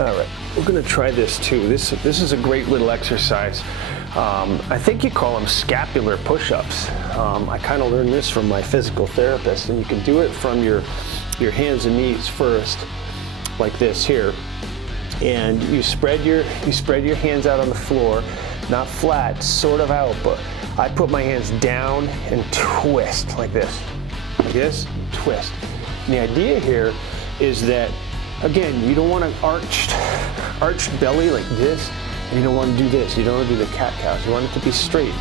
All right, we're gonna try this too. This is a great little exercise. I think you call them scapular push-ups. I kind of learned this from my physical therapist, and you can do it from your hands and knees first, like this here, and you spread your hands out on the floor, not flat, sort of out, but I put my hands down and twist like this, twist. And the idea here is that, again, you don't want an arched belly like this, and you don't want to do this. You don't want to do the cat-cows. You want it to be straight.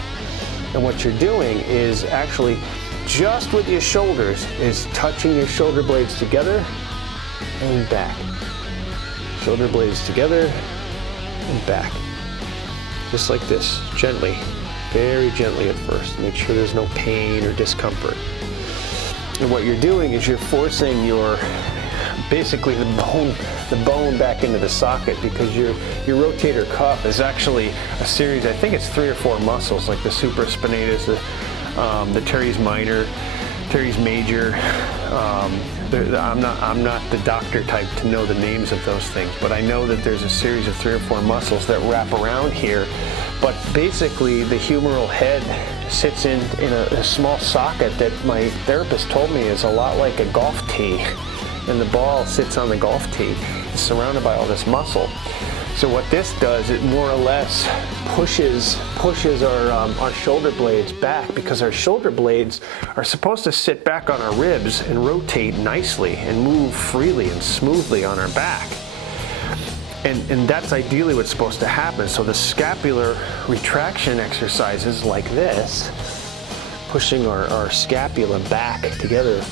And what you're doing is actually just with your shoulders is touching your shoulder blades together and back. Shoulder blades together and back. Just like this, gently, very gently at first. Make sure there's no pain or discomfort. And what you're doing is you're forcing basically the bone back into the socket, because your rotator cuff is actually a series, I think it's 3 or 4 muscles, like the supraspinatus, the teres minor, teres major. I'm not the doctor type to know the names of those things, but I know that there's a series of 3 or 4 muscles that wrap around here. But basically the humeral head sits in a small socket that my therapist told me is a lot like a golf tee, and the ball sits on the golf tee. It's surrounded by all this muscle. So what this does, it more or less pushes our shoulder blades back, because our shoulder blades are supposed to sit back on our ribs and rotate nicely and move freely and smoothly on our back. And that's ideally what's supposed to happen. So the scapular retraction exercises like this, pushing our scapula back together,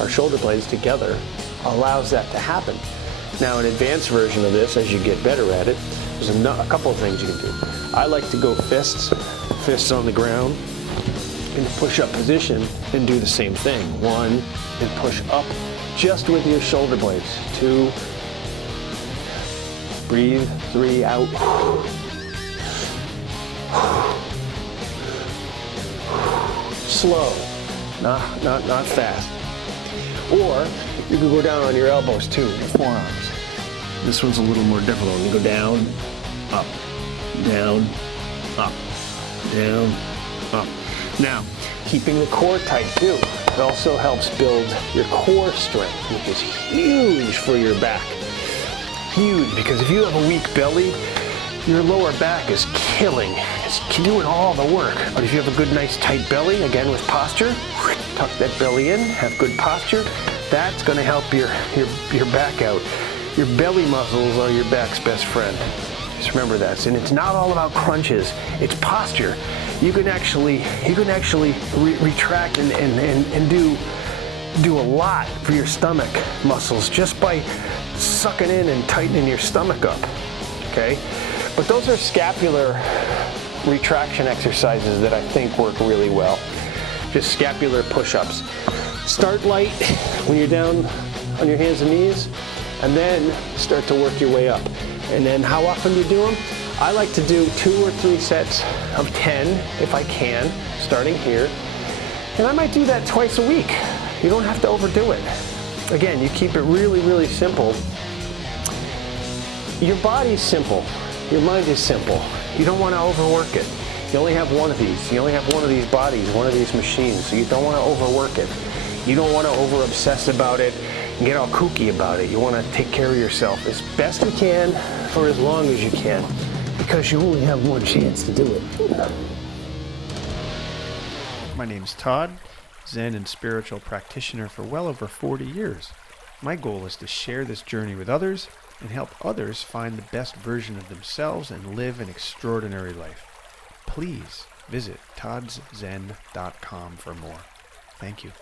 our shoulder blades together, allows that to happen. Now, an advanced version of this, as you get better at it, there's a couple of things you can do. I like to go fists on the ground in the push-up position and do the same thing. 1, and push up just with your shoulder blades. 2, breathe. 3, out. Slow, not fast. Or you can go down on your elbows too, your forearms. This one's a little more difficult. You go down, up, down, up, down, up. Now, keeping the core tight too. It also helps build your core strength, which is huge for your back. Huge, because if you have a weak belly, your lower back is killing. It's doing all the work. But if you have a good, nice, tight belly, again with posture, tuck that belly in, have good posture, that's going to help your back out. Your belly muscles are your back's best friend. Just remember that. And it's not all about crunches. It's posture. You can actually retract and do a lot for your stomach muscles just by sucking in and tightening your stomach up. Okay? But those are scapular retraction exercises that I think work really well. Just scapular push-ups. Start light when you're down on your hands and knees, and then start to work your way up. And then how often do you do them? I like to do 2 or 3 sets of 10 if I can, starting here. And I might do that twice a week. You don't have to overdo it. Again, you keep it really, really simple. Your body's simple. Your mind is simple. You don't want to overwork it. You only have one of these. You only have one of these bodies, one of these machines, so you don't want to overwork it. You don't want to over-obsess about it and get all kooky about it. You want to take care of yourself as best you can for as long as you can, because you only have one chance to do it. My name's Todd, Zen and spiritual practitioner for well over 40 years. My goal is to share this journey with others and help others find the best version of themselves and live an extraordinary life. Please visit toddzen.com for more. Thank you.